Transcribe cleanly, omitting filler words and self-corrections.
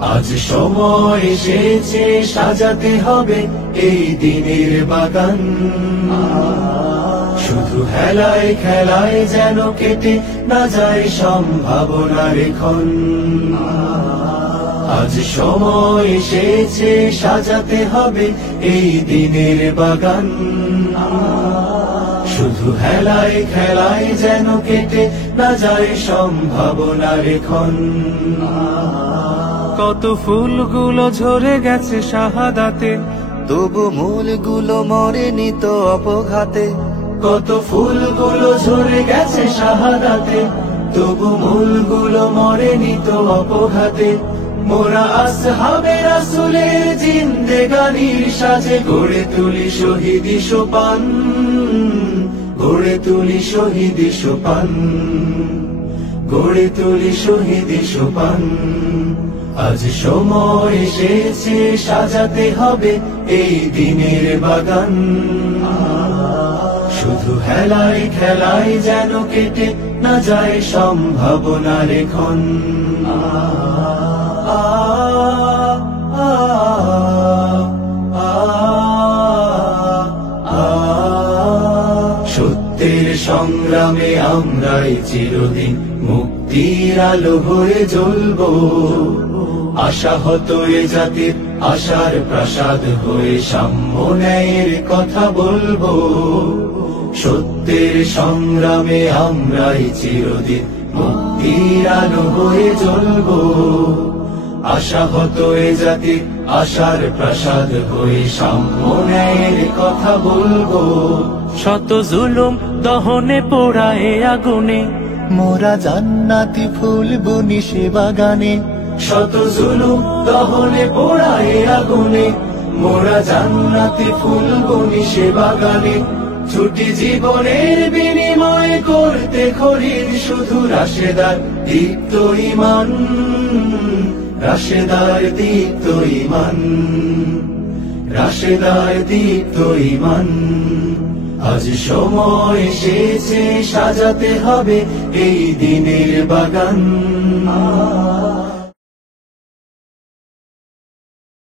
আজ সময় এসেছে সাজাতে হবে এই দিনের বাগান। শুধু হেলায় খেলায় যেন কেটে না যায় সম্ভাবনার ক্ষণ। আজ সময় এসেছে সাজাতে হবে এই দিনের বাগান। শুধু হেলায় খেলায় যেন কেটে না যায় সম্ভাবনার ক্ষণ। কত ফুলগুলো ঝরে গেছে শাহাদাতে, তবু মূলগুলো মরেনি তো অপঘাতে। কত ফুলগুলো ঝরে গেছে শাহাদাতে, তবু মূলগুলো মরেনি তো অপঘাতে। মোরা আসহাবে রাসূলের জিন্দেগানির সাজে গড়ে তুলি শহীদি সোপান, গড়ে তুলি শহীদি সোপান, গড়ে তুলি শহীদি সোপান। আজ সময় এসেছে সাজাতে হবে এই দিনের বাগান। শুধু হেলায় খেলায় যেন কেটে না যায় সম্ভাবনার ক্ষণ। সত্যের সংগ্রামে আমরাই চিরদিন মুক্তির আলো হয়ে জ্বলবো। আশাহত এ জাতির আশার প্রাসাদ হয়ে সাম্য ন্যায়ের কথা বলবো। সত্যের সংগ্রামে আমরাই চিরদিন মুক্তির আলো হয়ে জ্বলবো। আশাহত এ জাতির আশার প্রাসাদ হয়ে সাম্য ন্যায়ের কথা বলবো। শত জুলুম দহনে পোড়ায় আগুনে, মোরা জান্নাতি ফুল বুনি সে বাগানে। শত জুলুম দহনে পোড়ায় আগুনে, মোরা জান্নাতি ফুল বুনি সে বাগানে। ছুটি জীবনের বিনিময় করতে খরিদ শুধু রাশেদার দীপ্ত ঈমান, রাশেদার দীপ্ত ঈমান, রাশেদার দীপ্ত ঈমান। আজ সময় এসেছে সাজাতে হবে এই দিনের বাগান।